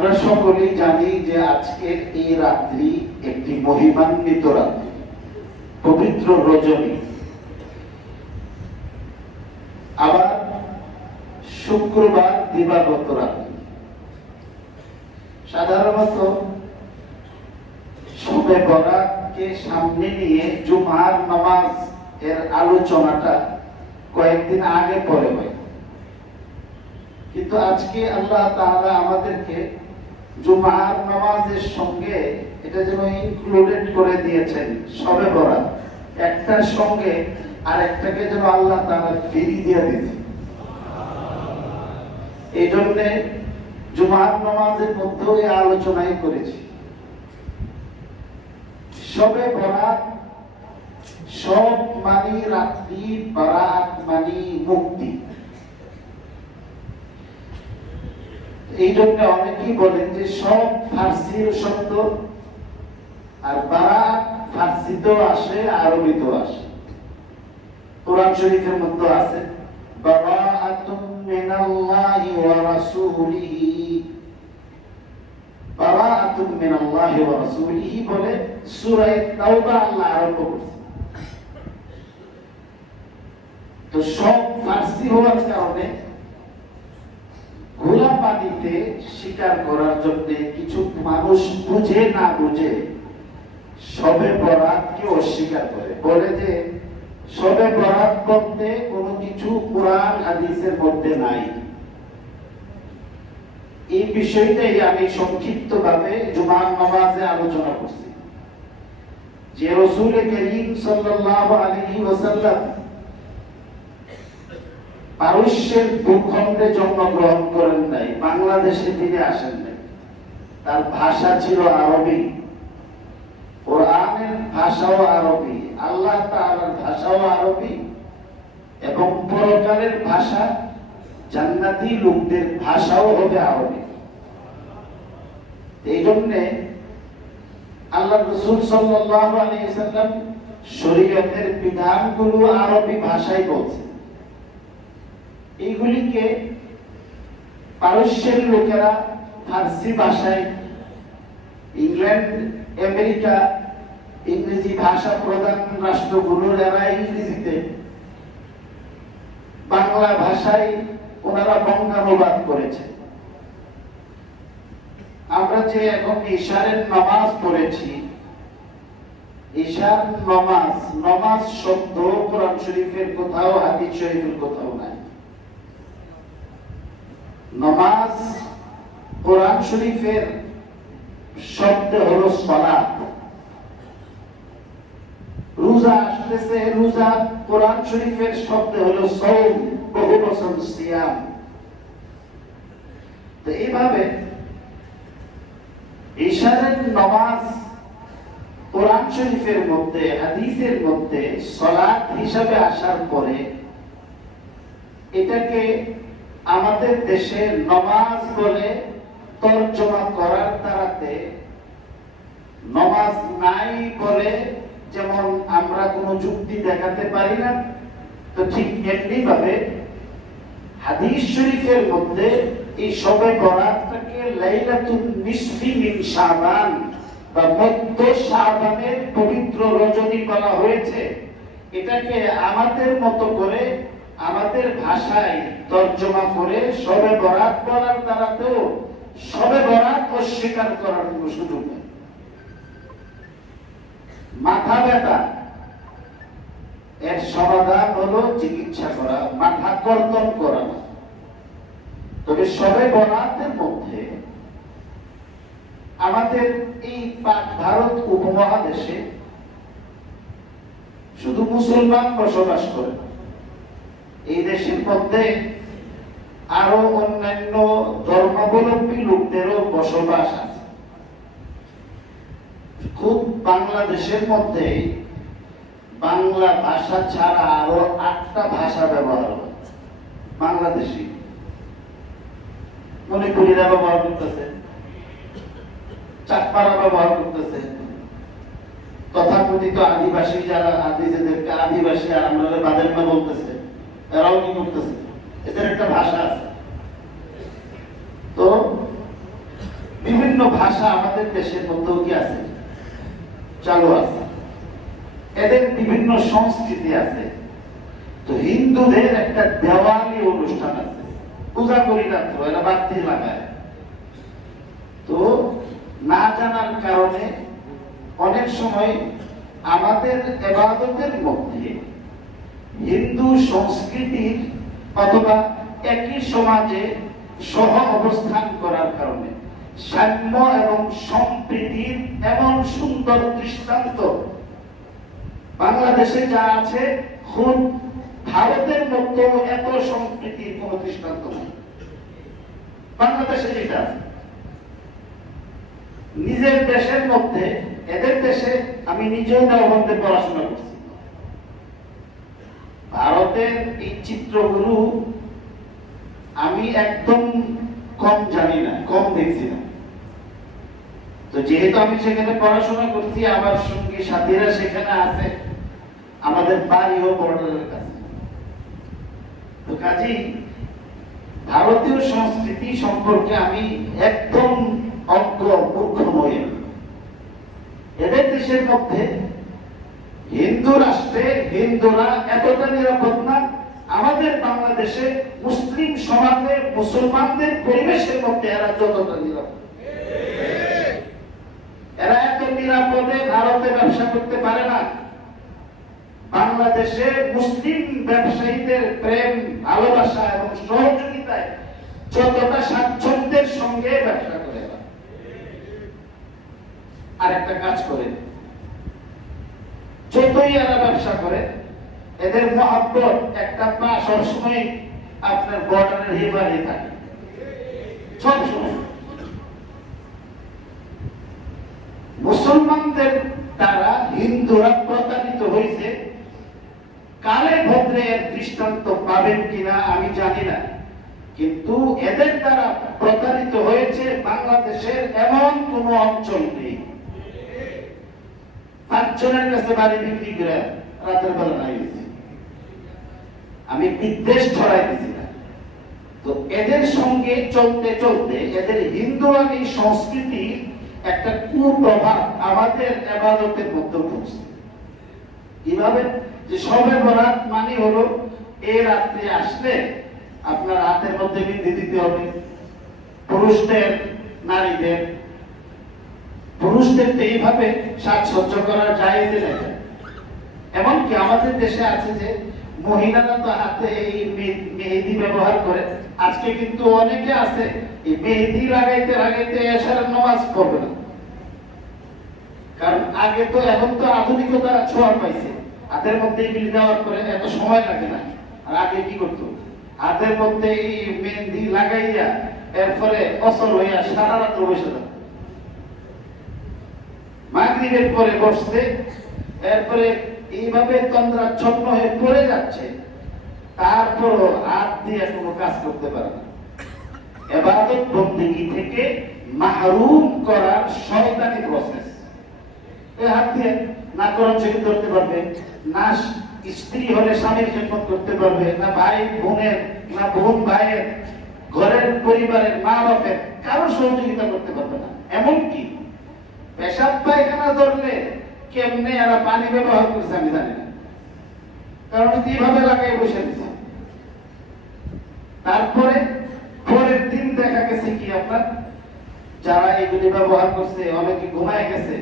আমরা সকলেই জানি যে আজকের এই রাত্রি একটি মহিমান্বিত রাত্রি, পবিত্র রজনী। আবার শুক্রবার দিবাগত রাত্রি। সাধারণত শবে বরাতকে সামনে নিয়ে জুমার নামাজ এর আলোচনাটা কয়েকদিন আগে পরে হয়। কিন্তু আজকে আল্লাহ তাআলা আমাদেরকে জুমার নামাজের সঙ্গে এটা যেন ইনক্লুডেড করে দিয়েছেন, সবে বরাত। একটার সঙ্গে আর একটাকে যেন আল্লাহ তাআলা ফিরি দিয়ে দিয়েছেন। এই জন্যে জুমার নামাজের মধ্যেও এই আলোচনাই করেছি। সবে বরাত সব মানি রাত্রি, বরাত মানি মুক্তি এই জন্য অনেকেই বলেন যে সব ফার্সির শব্দ আর বারাত ফার্সিতেও আসে, আরবিতেও আসে। কোরআন শরীফের মধ্যে আছে, বারাআতুম মিনাল্লাহি ওয়া রাসূলিহি। বারাআতুম মিনাল্লাহি ওয়া রাসূলিহি বলে সূরা তাওবা আল্লাহ আরম্ভ করছে। তো সব ফার্সি হওয়ার কারণে ঘোলা পানিতে শিকার করার জন্য কিছু মানুষ বুঝে না বুঝে সবে বরাতকে অস্বীকার করে। বলে যে সবে বরাত বলতে কোনো কিছু কোরআন হাদিসের মধ্যে নাই। এই বিষয়টাই আমি সংক্ষিপ্ত ভাবে জুমার নামাজে আলোচনা করছি। যে রসুল করিম সাল্লাল্লাহু আলাইহি ওয়াসাল্লাম পারস্যের ভূখণ্ডে জন্মগ্রহণ করেন নাই, বাংলাদেশে তিনি আসেন নাই। তার ভাষা ছিল আরবি। কোরআনের ভাষাও আরবি, আল্লাহ ভাষাও আরবি এবং পরকালের ভাষা জান্নাতি লোকদের ভাষাও হবে আরবি। এই জন্যে আল্লাহ রসুল সাল্লাল্লাহু আলাইহি সাল্লাম শরীয়তের বিধানগুলো আরবি ভাষায় বলছেন। এইগুলিকে পারস্যের লোকেরা ফার্সি ভাষায় ইংল্যান্ড, আমেরিকা, ইংরেজি ভাষা প্রধান রাষ্ট্রগুলোর এরা ইংরেজিতে বাংলা ভাষায় ওনারা বঙ্গানুবাদ করেছে আমরা যে এখন ঈশারের নামাজ পড়েছি, ঈশার নমাজ নমাজ শব্দ কোরআন শরীফের কোথাও, হাদিস শরীফের কোথাও নাই। নামাজ কোরআন শরীফের শব্দ হলো সালাত। রোজা আসতেছে, রোজা কোরআন শরীফের শব্দ হলো সৌম বহু বছর সিয়াম। তো এইভাবে ঈশারের নামাজ কোরআন শরীফের মধ্যে, হাদিসের মধ্যে সলাৎ হিসাবে আসার পরে এটাকে আমাদের দেশে নমাজ বলে তর্জমা করার দ্বারাতে নমাজ নাই বলে যেমন আমরা কোনো যুক্তি দেখাতে পারি না, তো ঠিক এমনি ভাবে হাদিস শরীফের মধ্যে এই সবে বরাতটাকে বা মধ্য পবিত্র রজনী বলা হয়েছে। এটাকে আমাদের মতো করে আমাদের ভাষায় তর্জমা করে সবে বরাত বলার দ্বারাতেও সবে বরাত অস্বীকার করার কোন সুযোগ নেই। মাথা ব্যথা, এর সমাধান হলো চিকিৎসা করা, মাথা কর্তন করা। তবে সবে বরাতের মধ্যে আমাদের এই পাক ভারত উপমহাদেশে শুধু মুসলমান বসবাস করে না এই দেশের মধ্যে আরও অন্যান্য ধর্মাবলম্বী লোকদেরও বসবাস আছে। খুব বাংলাদেশের মধ্যে বাংলা ভাষা ছাড়া আরও আটটা ভাষা ব্যবহার হয় বাংলাদেশি। মণিপুরীরা ব্যবহার করতেছে চাকপাড়া ব্যবহার করতেছে। তথাকথিত আদিবাসী যারা আদিবাসী আর আমরা বাদের না বলতেছে। এরাও কি করতেছে? এদের একটা ভাষা আছে। তো বিভিন্ন ভাষা আমাদের দেশের মধ্যেও কি আছে? চালু আছে। এদের বিভিন্ন সংস্কৃতি আছে। তো হিন্দুদের একটা দেওয়ালি অনুষ্ঠান আছে। পূজা করি রাত্র এরা বাতি লাগায়। তো না জানার কারণে অনেক সময় আমাদের এবাদতের মধ্যে হিন্দু সংস্কৃতির অথবা একই সমাজে সহ অবস্থান করার কারণে সাম্য এবং সম্প্রীতির এমন সুন্দর দৃষ্টান্ত বাংলাদেশে যা আছে, খুব ভারতের মতো এত সম্প্রীতির কোন দৃষ্টান্ত বাংলাদেশে যেটা নিজের দেশের মধ্যে, এদের দেশে আমি নিজেও দেওবন্দে পড়াশোনা করছি। ভারতের এই চিত্রগুলো আমি একদম কম জানি না, কম দেখছি না। তো যেহেতু আমি সেখানে পড়াশোনা করছি, আমার সঙ্গী সাথীরা সেখানে আছে, আমাদের বাড়িও বর্ডারের কাছে। তো কাজেই ভারতীয় সংস্কৃতি সম্পর্কে আমি একদম অজ্ঞ মূর্খ এদের দেশের মধ্যে হিন্দু রাষ্ট্রে হিন্দুরা এতটা নিরাপদ না। আমাদের বাংলাদেশে মুসলিম সমাজে মুসলমানদের পরিবেশের মধ্যে এরা যতটা নিরাপদ। এরা এত নিরাপদে ভারতে ব্যবসা করতে পারে না। বাংলাদেশে মুসলিম ব্যবসায়ীদের প্রেম, ভালোবাসা এবং সহযোগিতায় যতটা স্বাচ্ছন্দ্যের সঙ্গে ব্যবসা করে। আর একটা কাজ করে যতই ব্যবসা করে। এদের মহাব্বত একটা পা সবসময় আপনার বর্ডারের হেবারে থাকে। মুসলমানদের দ্বারা হিন্দুরা প্রতারিত হয়েছে। কালে ভদ্রে এর দৃষ্টান্ত পাবেন কিনা আমি জানি না। কিন্তু এদের দ্বারা প্রতারিত হয়েছে বাংলাদেশের এমন কোন অঞ্চল নেই। পাঁচজনের কাছে বাড়ি বিক্রি করে রাতের বেলা নাই গেছি আমি বিদ্বেষ ছড়াই তো এদের সঙ্গে চলতে চলতে এদের সংস্কৃতি একটা কুপ্রভাব আমাদের এবাদতের মধ্যে কীভাবে? যে সবে বরাত মানে হলো এই রাত্রে আসলে আপনার হাতের মধ্যে বিন্ধি দিতে হবে। পুরুষদের, নারীদের পুরুষদের তো এইভাবে সাজসজ্জ করা যায় না এমনকি আমাদের দেশে আছে যে, মহিলারা তো হাতে এই মেহেদি ব্যবহার করে। আজকে কিন্তু অনেকে আছে, এই মেহেদি লাগাইতে লাগাইতে এসার নামাজ পড়বে না। কারণ আগে তো এখন তো আধুনিকতা ছোঁয়া পাইছে। হাতের মধ্যে এগুলি দেওয়ার পরে এত সময় লাগে না। আর আগে কি করতো? হাতের মধ্যে এই মেহেদি লাগাইয়া এরপরে অসর হইয়া সারা রাত বসে থাকতো মাগরিবের পরে বসছে, এরপরে এইভাবে তন্দ্রাচ্ছন্ন হয়ে পড়ে যাচ্ছে। তারপরও হাত দিয়ে কোনো কাজ করতে পারে না। এবাদত বন্দিগি থেকে মাহরুম করার শয়তানি প্রসেস হাত দিয়ে না ধরতে পারবে, না স্ত্রী হলে স্বামীর খেদমত করতে পারবে, না ভাই বোনের, না বোন ভাইয়ের, ঘরের পরিবারের মা বাপের কারও সহযোগিতা করতে পারবে না। এমনকি পেশাব পায়খানা ধরলে কেমনে এরা পানি ব্যবহার করছে আমি জানি না। কারণ কীভাবে লাগাই বসে দিছে তারপরে পরের দিন দেখা গেছে কি আপনার? যারা এগুলি ব্যবহার করছে, অনেকে ঘুমায় গেছে।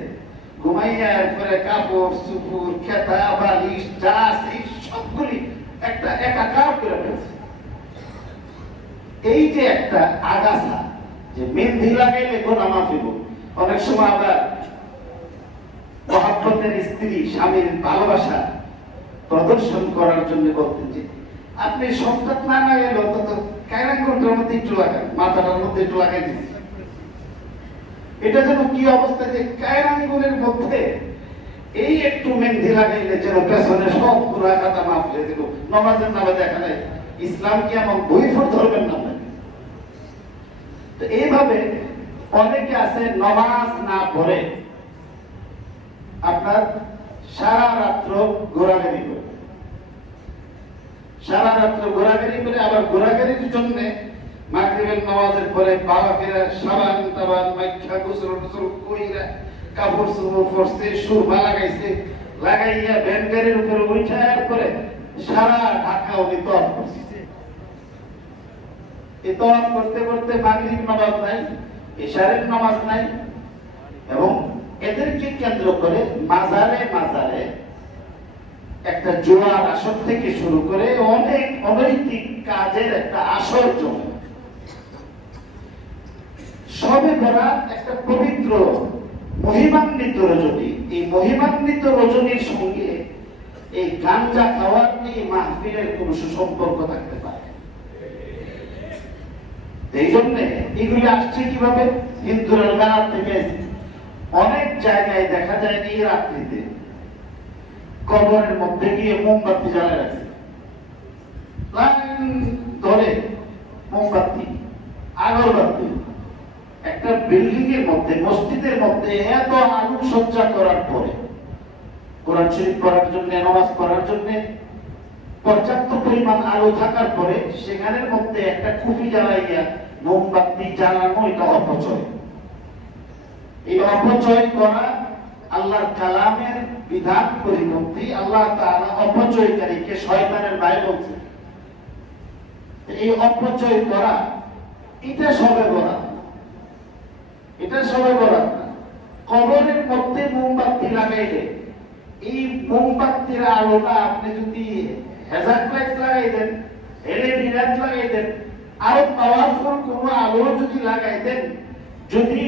ঘুমাইয়া এরপরে কাপড়, চুপুর, খেতা, বালিশ, যা আছে সবগুলি একটা একাকার করে ফেলছে। এই যে একটা আগাছা, যে মেহেন্দি লাগাইলে গোনা অনেক সময় আবার মহাব্বতের স্ত্রী, স্বামীর ভালোবাসা প্রদর্শন করার জন্য বলতেন যে আপনি সন্তান না না লাগাইলে অন্তত কায়রান কোনটার মধ্যে একটু লাগান? মাথাটার মধ্যে একটু লাগাই দিচ্ছি এটা যেন কি অবস্থা যে কায়রাঙ্গুলের মধ্যে এই একটু মেহেন্দি লাগাইলে যেন পেছনে সব পুরা খাতা মাফ হয়ে যেত নমাজের নামে দেখা যায়, ইসলাম কি এমন বই ধরবেন না তো এইভাবে অনেকে আছে নমাজ না পড়ে। আপনার সারা রাত্র ঘোরাঘুরি করে। সারা রাত্র ঘোরাঘুরি করে আবার ঘোরাঘুরির জন্য মাগরিবের নামাজের পরে বাবা ফেরা সাবান টাবান মাইখা, গোসল, টোসল কইরা কাপড় চোপড় পরছে, সুরমা লাগাইছে, লাগাইয়া ভ্যান গাড়ির উপরে উঠার পরে সারা ঢাকা উনি তফ করছে। এই তফ করতে করতে মাগরিব নামাজ নাই। এশারের নামাজ নাই এবং এদেরকে কেন্দ্র করে মাজারে মাজারে একটা জোয়ার আসর থেকে শুরু করে অনেক অনৈতিক কাজের একটা আসর জমে। সবে বরাত একটা পবিত্র মহিমান্বিত রজনী। এই মহিমান্বিত রজনীর সঙ্গে এই গাঞ্জা খাওয়ার এই মাহফিলের কোন সুসম্পর্ক থাকতে পারে। এই জন্যে এগুলি আসছে কীভাবে? থেকে অনেক জায়গায় দেখা যায় এই রাত্রিতে। কবরের মধ্যে গিয়ে মোমবাতি রাখছে। ধরে মোমবাতি, আগরবাতি। একটা বিল্ডিং এর মধ্যে, মসজিদের মধ্যে এত আলোকসজ্জা করার পরে, কোরআন শরীফ করার জন্য, নামাজ পড়ার জন্য পর্যাপ্ত পরিমাণ আলো থাকার পরে সেখানের মধ্যে একটা কুপি জ্বালাইয়া মোমবাতি জ্বালানো এটা অপচয়। এই অপচয় করা আল্লাহর কালামের বিধান পরিপন্থী আল্লাহ তাআলা অপচয়কারীকে শয়তানের ভাই বলছে। এই অপচয় করা, এটা সবে বলা এটা সবে বলা কবরের মধ্যে মোমবাতি লাগাইলে এই মোমবাতির আলোটা আপনি যদি হেজার লাইট লাগাই দেন এলইডি লাইট লাগাই দেন, আরও পাওয়ারফুল কোনো আলো যদি লাগাই দেন, যদি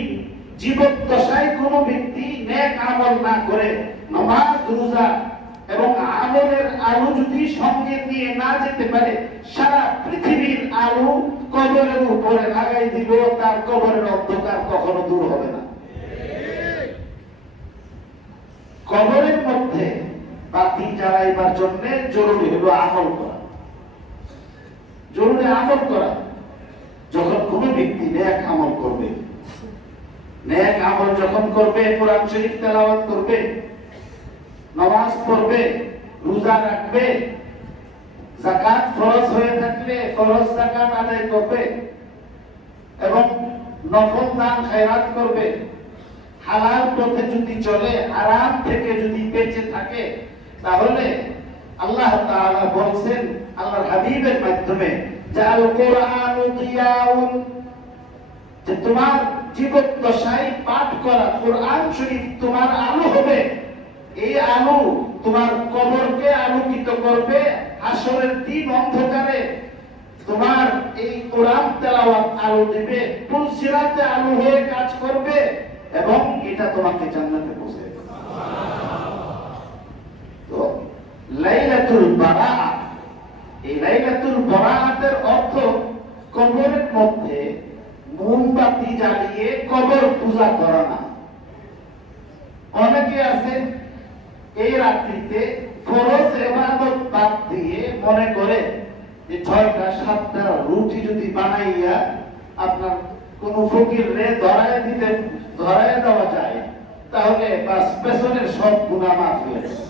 জীবদ্দশায় কোনো ব্যক্তি নেক আমল না করে, নামাজ, রোজা এবং আমলের আলো যদি সঙ্গে নিয়ে না যেতে পারে, সারা পৃথিবীর আলো কবরের উপরে লাগাই দিল, তার কবরের অন্ধকার কখনো দূর হবে না। কবরের মধ্যে বাতি জ্বালাইবার জন্য জরুরি হলো আমল করা। জরুরি আমল করা। যখন কোনো ব্যক্তি নেক আমল করবে, নেক আমল যখন করবে, কোরআন শরীফ তেলাওয়াত করবে, নামাজ পড়বে, রোজা রাখবে, যাকাত ফরজ হয়ে থাকলে ফরজ যাকাত আদায় করবে এবং নফল দান খায়রাত করবে, হালাল পথে যদি চলে, আরাম থেকে যদি বেঁচে থাকে তাহলে আল্লাহ তাআলা বলছেন আল্লাহর হাবিবের মাধ্যমে দিয়াউন যে তোমার পাঠ করা কোরআন শরীফ তোমার আলো হবে। এই আলো তোমার কবরকে আলোকিত করবে আসরের দিন অন্ধকারে। তোমার এই কোরআন তেলাওয়াত আলো দিবে আলো হয়ে কাজ করবে এবং এটা তোমাকে জান্নাতে পৌঁছে দেবে। লাইলাতুল বারাআত এই লাইলাতুল বারাআতের অর্থ কবরের মধ্যে মোমবাতি জ্বালিয়ে কবর পূজা করা না। অনেকে আছে এই রাত্রিতে ফরজ এবাদত বাদ দিয়ে মনে করে যে ছয়টা, সাতটা রুটি যদি বানাইয়া আপনার কোন ফকির রে ধরায় দিতে ধরায় দেওয়া যায়, তাহলে বাস পেছনের সব গুণা মাফ হয়ে যাবে